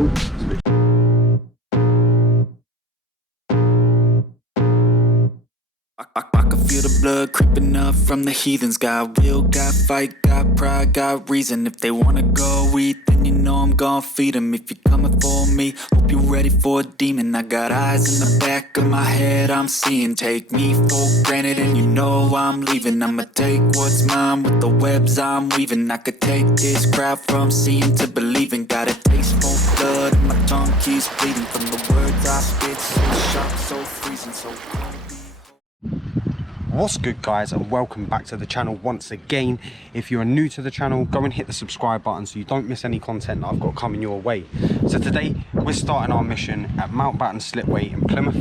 I can feel the blood creeping up from the heathens. Got will, got fight, got pride, got reason. If they wanna go eat, then you know I'm gon' feed them. If you're coming for me, hope you're ready for a demon. I got eyes in the back of my head, I'm seeing. Take me for granted and you know I'm leaving. I'ma take what's mine with the webs I'm weaving. I could take this crowd from seeing to believing. Got a taste for blood and my tongue keeps bleeding. From the words I spit, so sharp, so freezing, so cold. What's good, guys, and welcome back to the channel once again. If you are new to the channel, go and hit the subscribe button so you don't miss any content that I've got coming your way. So today we're starting our mission at Mount Batten Slipway in Plymouth,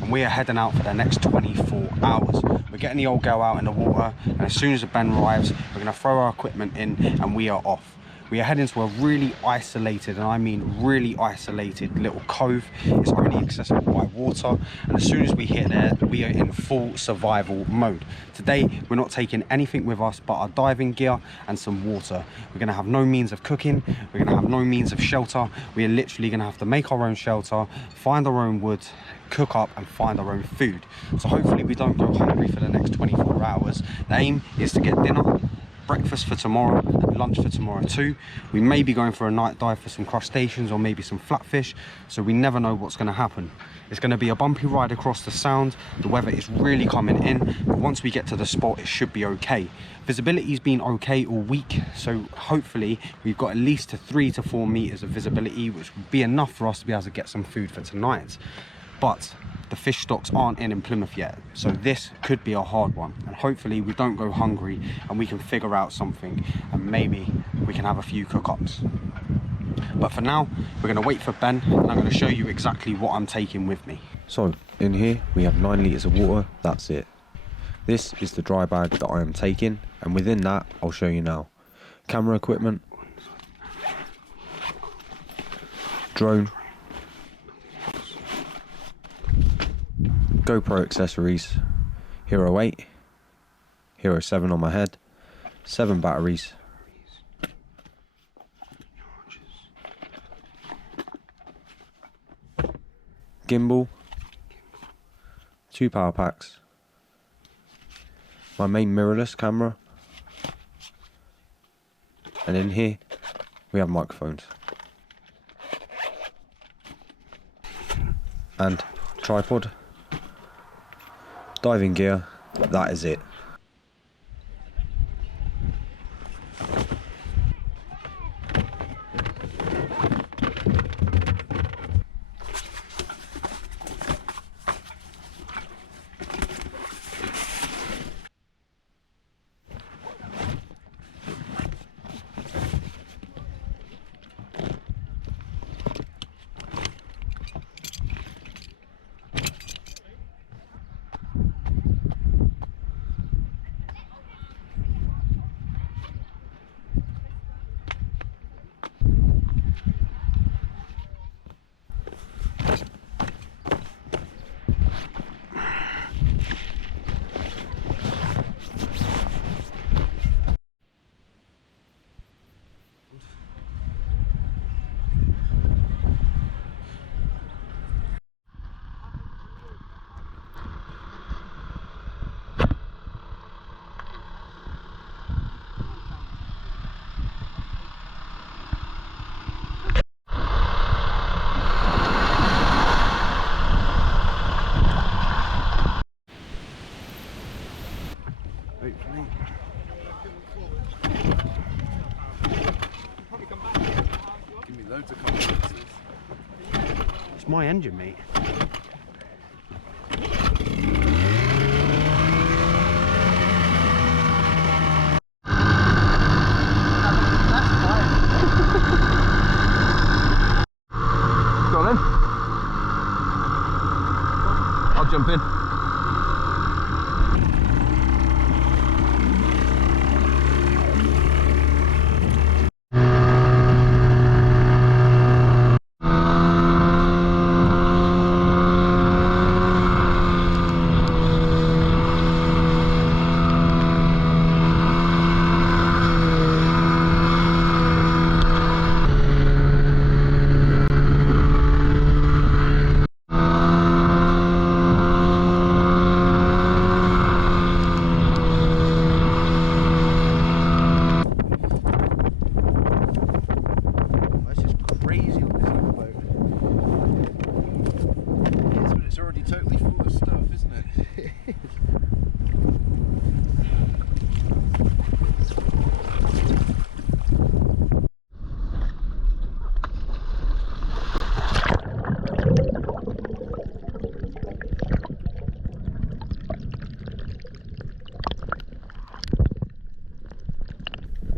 and we are heading out for the next 24 hours. We're getting the old girl out in the water, and as soon as the Ben arrives, we're going to throw our equipment in and we are off. We are heading to a really isolated, and I mean really isolated, little cove. It's only accessible by water, and as soon as we hit there, we are in full survival mode. Today, we're not taking anything with us but our diving gear and some water. We're going to have no means of cooking. We're going to have no means of shelter. We are literally going to have to make our own shelter, find our own wood, cook up and find our own food. So hopefully we don't go hungry for the next 24 hours. The aim is to get dinner, breakfast for tomorrow and lunch for tomorrow too. We may be going for a night dive for some crustaceans or maybe some flatfish, so we never know what's going to happen. It's going to be a bumpy ride across the sound. The weather is really coming in, but once we get to the spot it should be okay. Visibility's been okay all week, so hopefully we've got at least 3 to 4 meters of visibility, which would be enough for us to be able to get some food for tonight. But the fish stocks aren't in Plymouth yet, so this could be a hard one, and hopefully we don't go hungry and we can figure out something and maybe we can have a few cook-ups. But for now, we're going to wait for Ben, and I'm going to show you exactly what I'm taking with me. So in here we have 9 litres of water. That's it. This is the dry bag that I am taking, and within that I'll show you now. Camera equipment, drone, GoPro accessories, Hero 8, Hero 7 on my head, 7 batteries, gimbal, 2 power packs, my main mirrorless camera, and in here we have microphones and tripod. Diving gear, that is it. It's my engine, mate. Go on then. I'll jump in. crazy on this little boat. Yes, but it's already totally full of stuff, isn't it?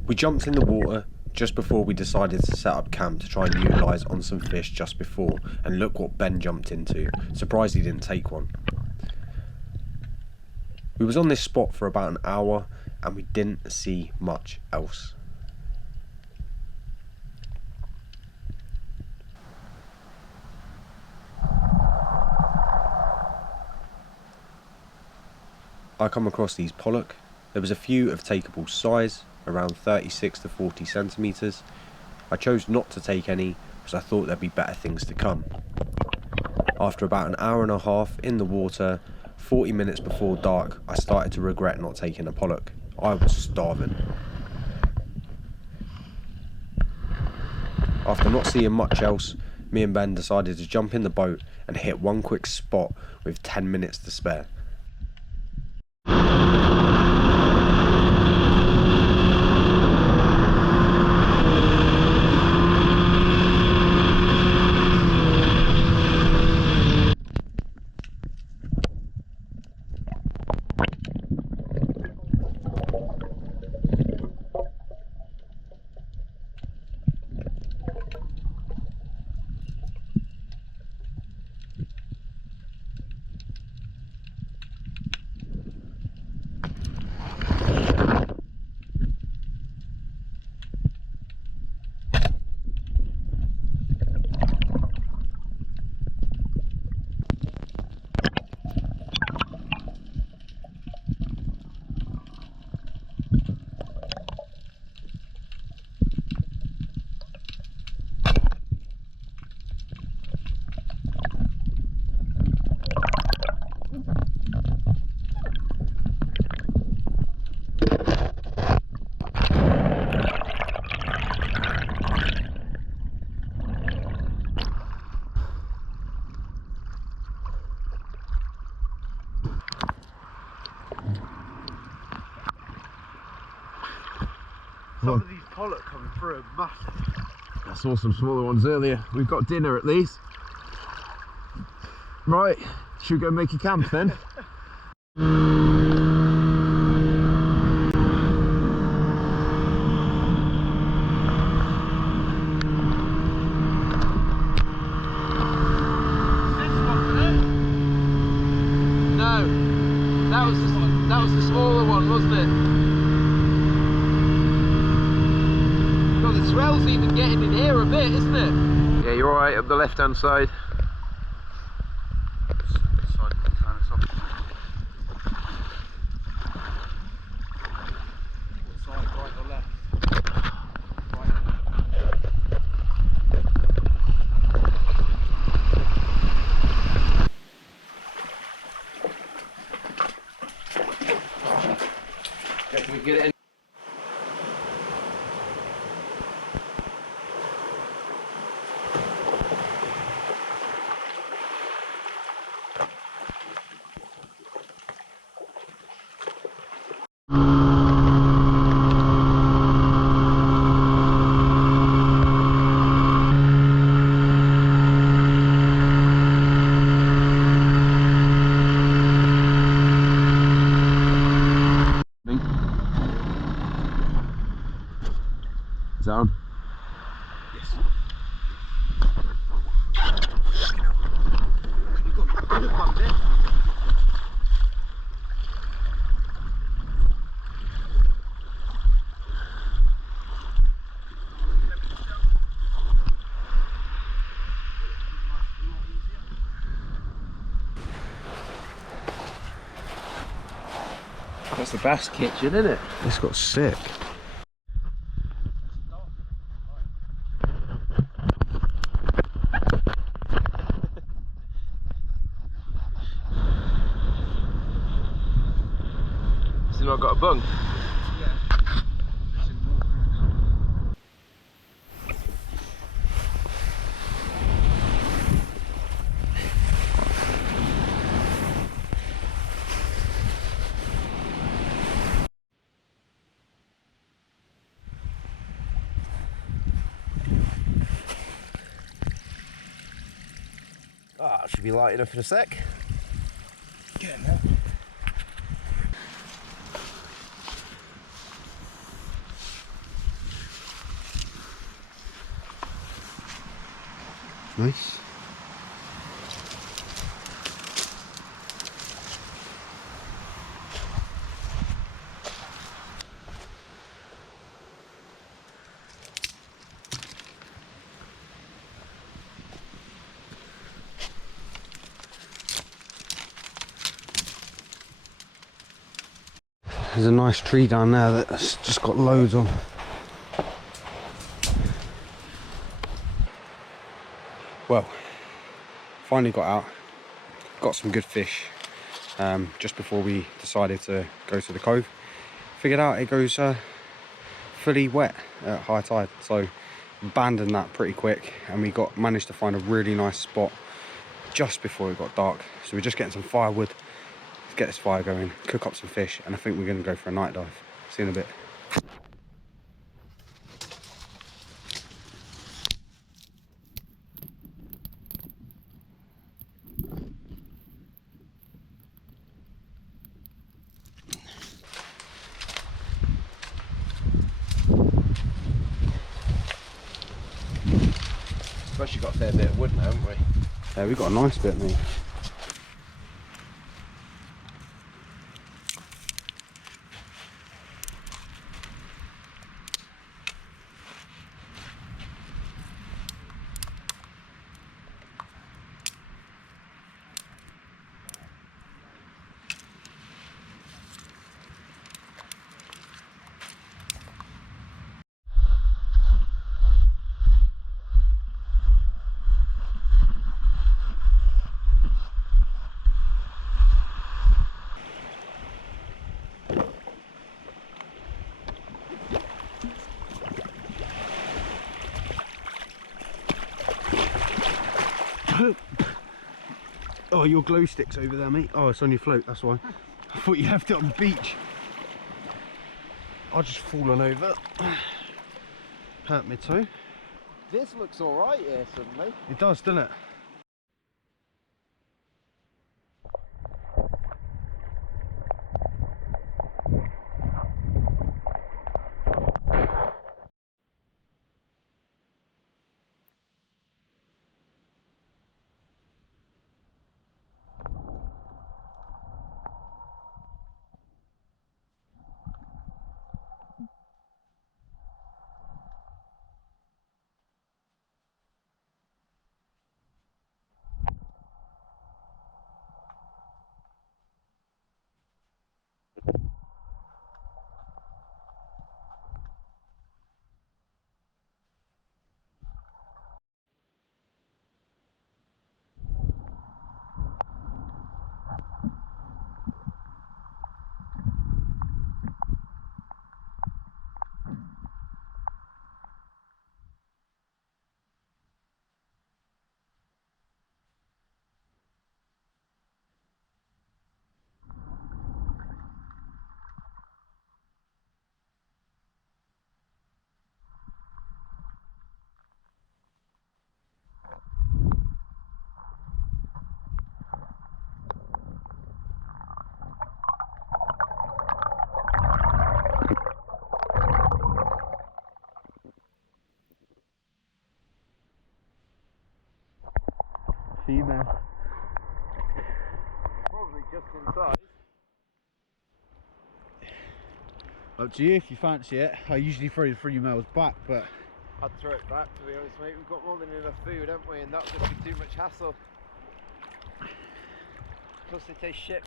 We jumped in the water just before we decided to set up camp to try and utilise on some fish just before, and look what Ben jumped into. Surprised he didn't take one. We was on this spot for about an hour and we didn't see much else. I come across these pollock. There was a few of takeable size, around 36 to 40 centimetres. I chose not to take any because I thought there'd be better things to come. After about an hour and a half in the water, 40 minutes before dark, I started to regret not taking a pollock. I was starving. After not seeing much else, me and Ben decided to jump in the boat and hit one quick spot with 10 minutes to spare. Some of these pollock coming through are massive. I saw some smaller ones earlier. We've got dinner at least. Right, should we go make a camp then? No, that was the smaller one, wasn't it? The swell's even getting in here a bit, isn't it? Yeah, you're alright up the left hand side. Can we get it in? Down. Yes. That's the bass kitchen, isn't it? This got sick. Still not got a bunk? Ah, should be light enough in a sec. Getting there. Nice. There's a nice tree down there that's just got loads on. Well, finally got out, got some good fish just before we decided to go to the cove. Figured out it goes fully wet at high tide, so abandoned that pretty quick, and we managed to find a really nice spot just before it got dark. So we're just getting some firewood to get this fire going, cook up some fish, and I think we're going to go for a night dive. See you in a bit. Especially got a fair bit of wood now, haven't we? Yeah, we've got a nice bit, mate. Oh, your glow stick's over there, mate. Oh, it's on your float, that's why. I thought you left it on the beach. I've just fallen over. Hurt my toe. This looks alright here suddenly. It does, doesn't it? Female. Probably just inside. Up to you if you fancy it. I usually throw the 3 males back, but I'd throw it back, to be honest, mate. We've got more than enough food, haven't we? And that would just be too much hassle. Plus they taste shit.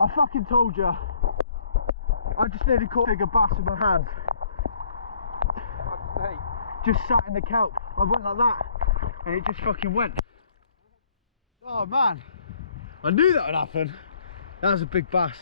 I fucking told you. I just nearly caught a bigger bass in my hand. just sat in the kelp. I went like that, and it just fucking went. Oh man, I knew that would happen. That was a big bass.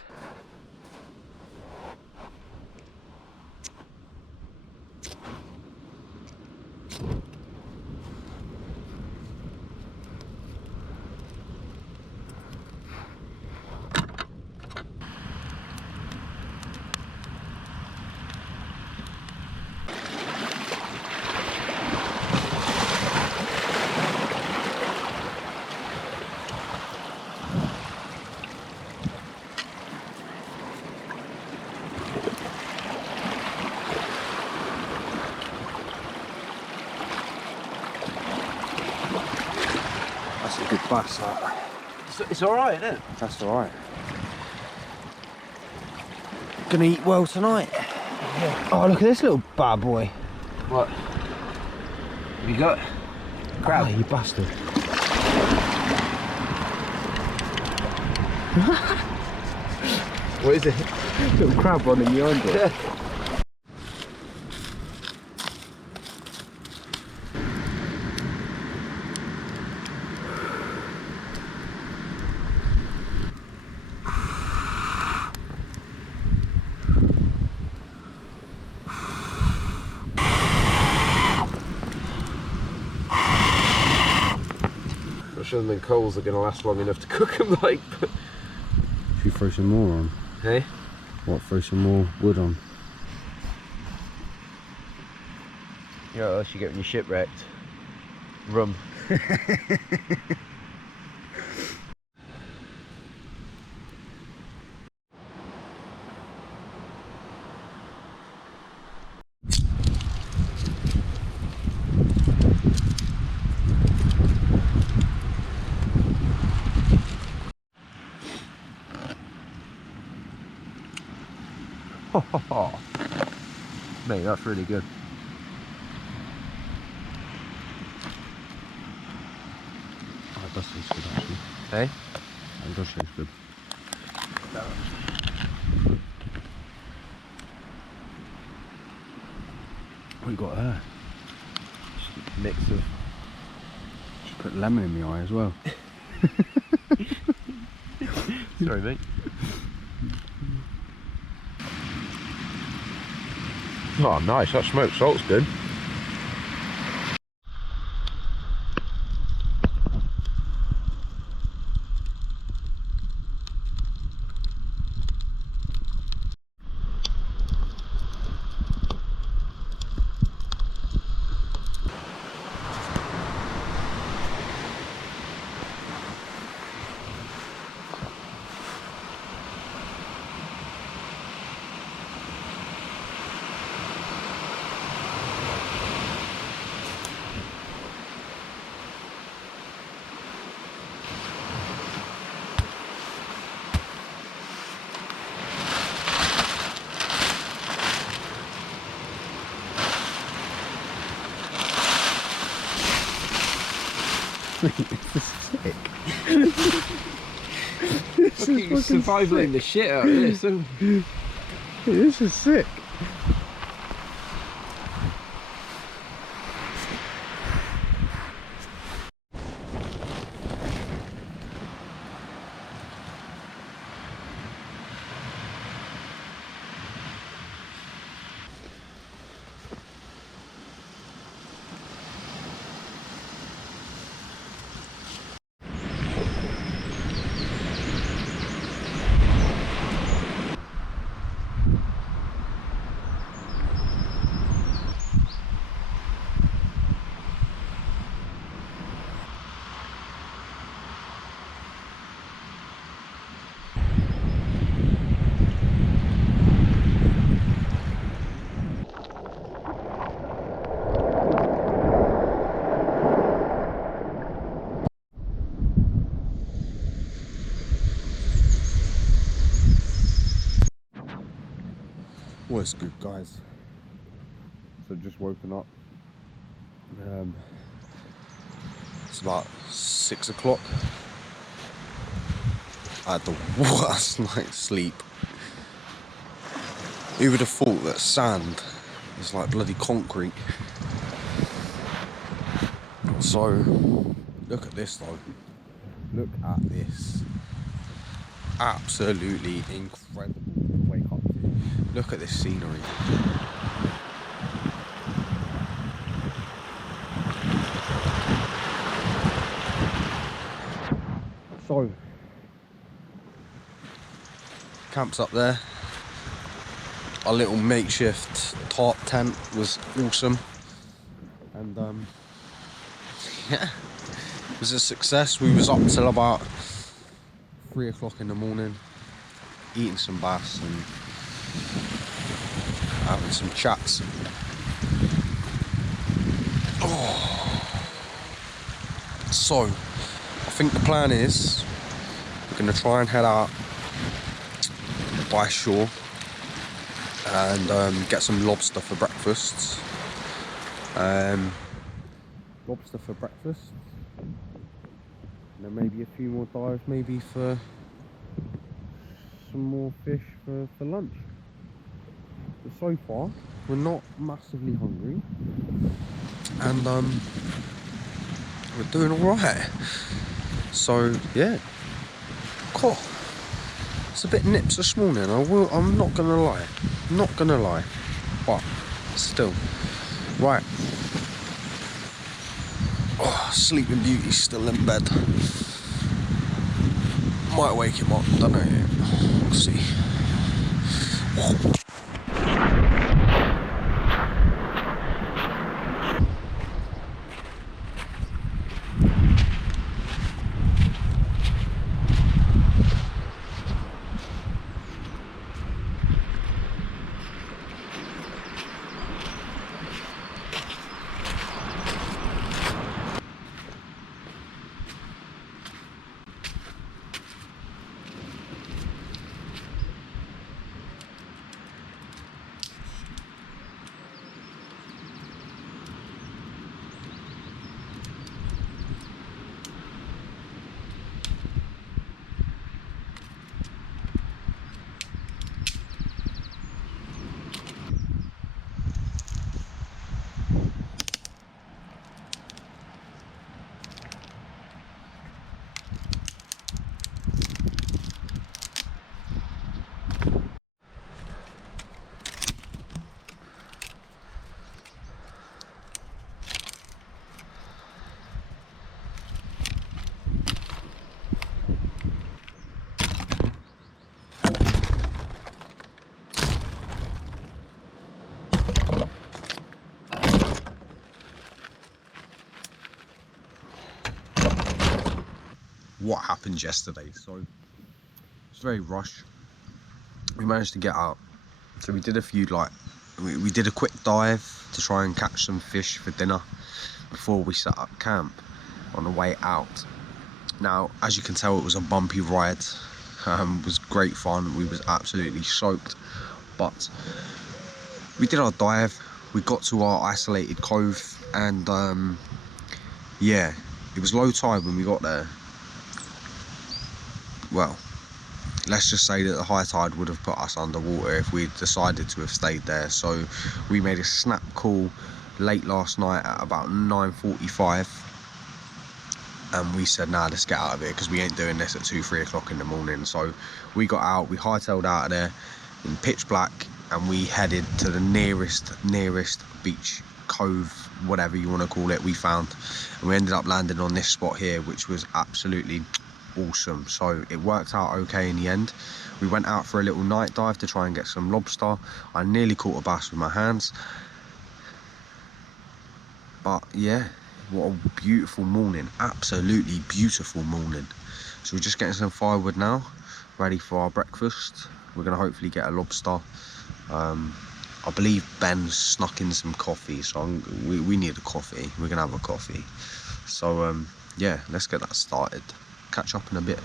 That's a good bass, that. It's alright, isn't it? That's alright. Gonna eat well tonight. Yeah. Oh, look at this little bad boy. What? Have you got? Crab. Oh, you bastard. What is it? Little crab running behind it. Not sure them coals are going to last long enough to cook them like. Should we throw some more on? Hey? What, throw some more wood on? You know what else you get when you're shipwrecked? Rum. Mate, that's really good. Oh, it does taste good actually. Hey? It does taste good. What you got there? Mix of. Just put lemon in my eye as well. Sorry, mate. Oh, nice. That smoked salt's good. This is sick. Fucking surviving the shit out of this. This is sick. What's good, guys? So just woken up. It's about 6 o'clock. I had the worst night's sleep. Who would have thought that sand is like bloody concrete? So, look at this though. Look at this. Absolutely incredible to wake up to. Look at this scenery. So, camp's up there. Our little makeshift tarp tent was awesome. And yeah, it was a success. We was up till about 3 o'clock in the morning, eating some bass and having some chats. Oh. So, I think the plan is we're going to try and head out by shore and get some lobster for breakfast. Lobster for breakfast. And then maybe a few more dives, maybe for some more fish for lunch. But so far, we're not massively hungry. And we're doing alright. So yeah. Cool. It's a bit nips this morning, I'm not gonna lie. Not gonna lie. But still. Right. Oh, Sleeping Beauty's still in bed. Might wake him up, don't know yet. We'll see. What happened yesterday. So it was very rushed. We managed to get out. So we did a few we did a quick dive to try and catch some fish for dinner before we set up camp on the way out. Now, as you can tell, it was a bumpy ride. It was great fun. We was absolutely soaked, but we did our dive. We got to our isolated cove, and yeah, it was low tide when we got there. Well, let's just say that the high tide would have put us underwater if we'd decided to have stayed there. So we made a snap call late last night at about 9:45, and we said, nah, let's get out of here, because we ain't doing this at 2-3 o'clock in the morning. So we got out, we hightailed out of there in pitch black, and we headed to the nearest beach, cove, whatever you want to call it, we found. And we ended up landing on this spot here, which was absolutely awesome. So it worked out okay in the end. We went out for a little night dive to try and get some lobster. I nearly caught a bass with my hands, but yeah, what a beautiful morning, absolutely beautiful morning. So we're just getting some firewood now, ready for our breakfast. We're gonna hopefully get a lobster. I believe Ben snuck in some coffee, so we need a coffee. We're gonna have a coffee. So yeah, let's get that started. Catch up in a bit.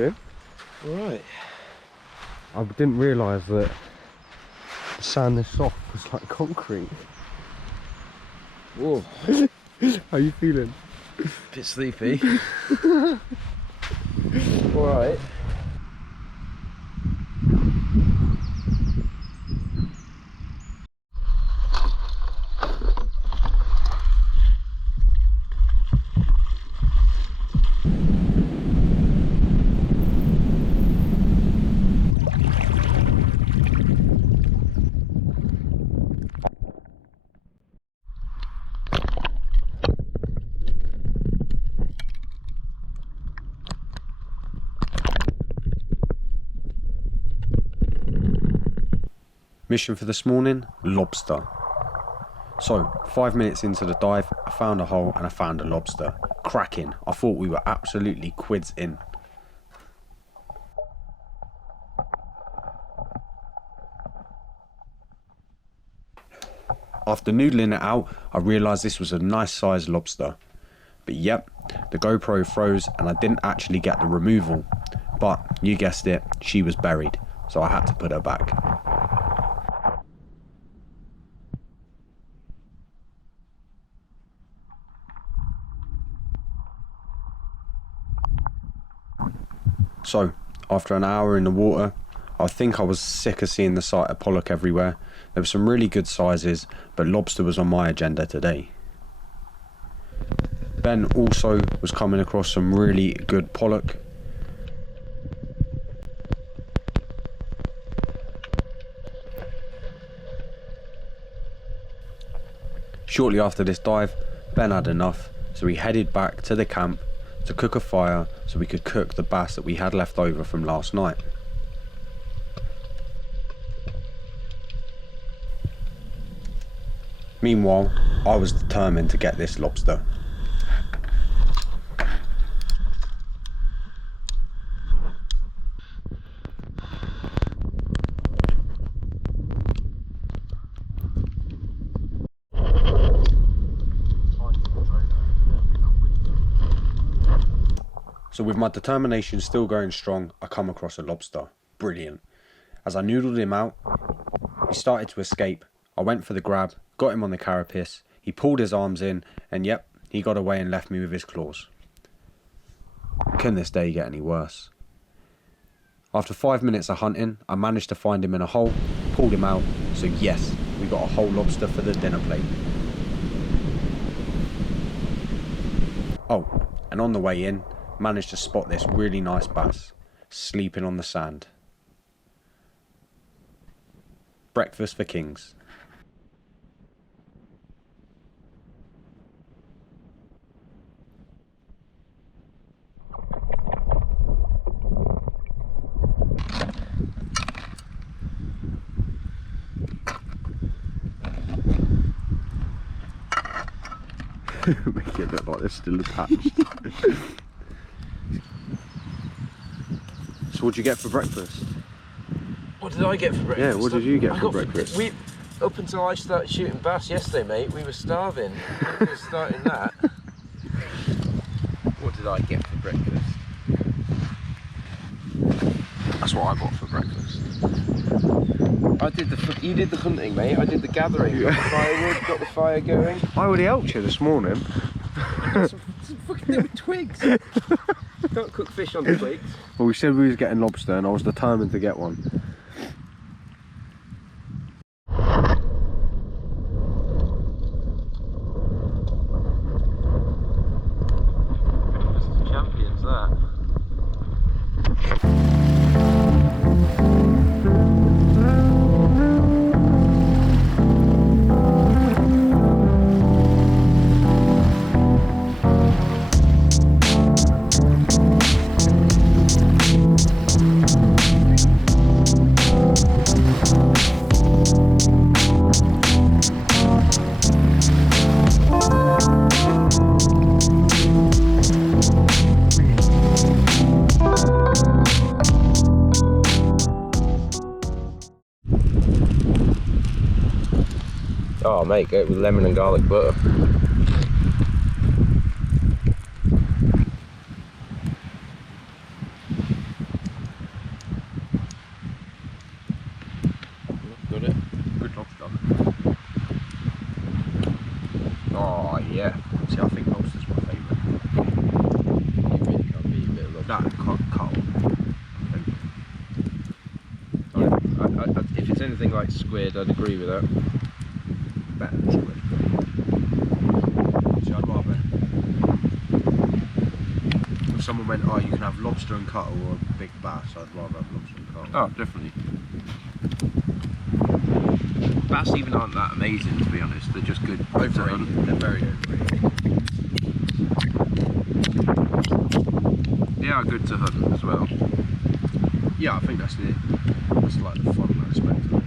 good. Right. I didn't realise that the sand this soft was like concrete. Whoa. How you feeling? Bit sleepy. Alright. Mission for this morning, lobster. So, 5 minutes into the dive, I found a hole and I found a lobster. Cracking. I thought we were absolutely quids in. After noodling it out, I realised this was a nice sized lobster. But yep, the GoPro froze and I didn't actually get the removal. But, you guessed it, she was buried, so I had to put her back. So, after an hour in the water, I think I was sick of seeing the sight of pollock everywhere. There were some really good sizes, but lobster was on my agenda today. Ben also was coming across some really good pollock. Shortly after this dive, Ben had enough, so we headed back to the camp to cook a fire so we could cook the bass that we had left over from last night. Meanwhile, I was determined to get this lobster. So with my determination still going strong, I come across a lobster. Brilliant. As I noodled him out, he started to escape. I went for the grab, got him on the carapace, he pulled his arms in, and yep, he got away and left me with his claws. Can this day get any worse? After 5 minutes of hunting, I managed to find him in a hole, pulled him out, so yes, we got a whole lobster for the dinner plate. Oh, and on the way in, managed to spot this really nice bass, sleeping on the sand. Breakfast for kings. Make it look like they're still attached. So what did you get for breakfast? What did I get for breakfast? Yeah, what did you get for breakfast? Up until I started shooting bass yesterday, mate, we were starving. We were starting that. What did I get for breakfast? That's what I got for breakfast. You did the hunting, mate. I did the gathering. Got the firewood, got the fire going. I already helped you this morning. Some fucking twigs. Don't cook fish on twigs. Well, we said we was getting lobster and I was determined to get one. Champions, that. Oh mate, go with lemon and garlic butter. Got it? Good lobster. Oh yeah. See, I think lobster's my favourite. You really can't beat a bit of lobster. That cut. If it's anything like squid, I'd agree with that. Better than squid. See, I'd rather. If someone went, oh, you can have lobster and cuttle or a big bass, I'd rather have lobster and cuttle. Oh, definitely. Bass even aren't that amazing, to be honest. They're just good. Overrated. They're very overrated. They are good to hunt as well. Yeah, I think that's it. That's like the fun aspect of it.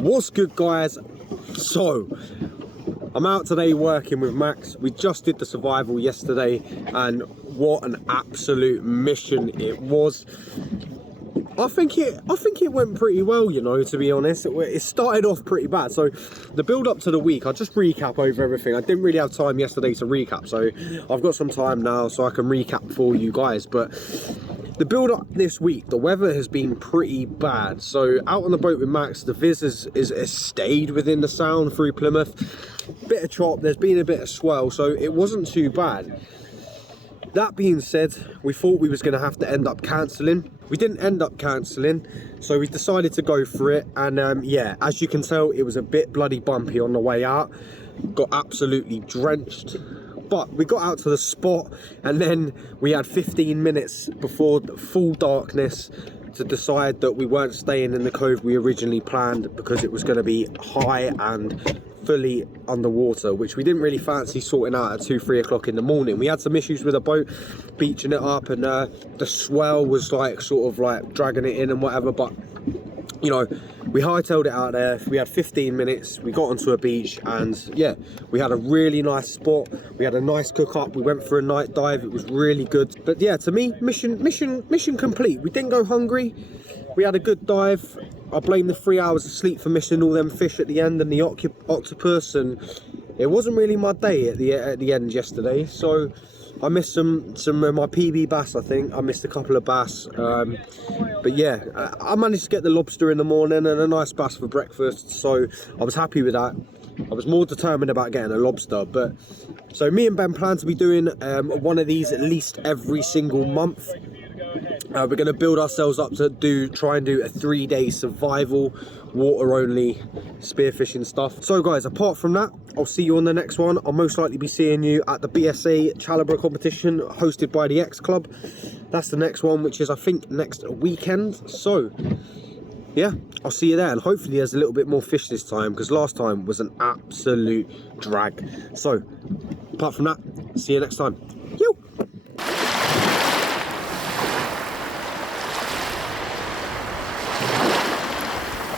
What's good, guys? So I'm out today working with Max. We just did the survival yesterday and what an absolute mission it was. I think it went pretty well, you know, to be honest. It started off pretty bad. So the build up to the week, I'll just recap over everything. I didn't really have time yesterday to recap, so I've got some time now so I can recap for you guys. But the build up this week, the weather has been pretty bad. So out on the boat with Max, the viz has stayed within the sound through Plymouth. Bit of chop, there's been a bit of swell, so it wasn't too bad. That being said, we thought we was going to have to end up cancelling. We didn't end up cancelling, so we decided to go for it. And yeah, as you can tell, it was a bit bloody bumpy on the way out. Got absolutely drenched. But we got out to the spot, and then we had 15 minutes before full darkness to decide that we weren't staying in the cove we originally planned because it was going to be high and fully underwater, which we didn't really fancy sorting out at 2-3 o'clock in the morning. We had some issues with the boat beaching it up, and the swell was like sort of like dragging it in and whatever, but you know, we hightailed it out there. We had 15 minutes, we got onto a beach, and yeah, we had a really nice spot. We had a nice cook up. We went for a night dive. It was really good. But yeah, to me, mission complete. We didn't go hungry. We had a good dive. I blame the 3 hours of sleep for missing all them fish at the end and the octopus, and it wasn't really my day at the end yesterday. So I missed some of my PB bass. I think I missed a couple of bass, but yeah, I managed to get the lobster in the morning and a nice bass for breakfast, so I was happy with that. I was more determined about getting a lobster. But so me and Ben plan to be doing one of these at least every single month. We're going to build ourselves up to try and do a 3-day survival, water only spearfishing stuff. So guys, apart from that, I'll see you on the next one. I'll most likely be seeing you at the BSA Calibre competition hosted by the X Club. that's the next one, which is I think next weekend. So yeah, I'll see you there, and hopefully there's a little bit more fish this time, because last time was an absolute drag. So apart from that, see you next time.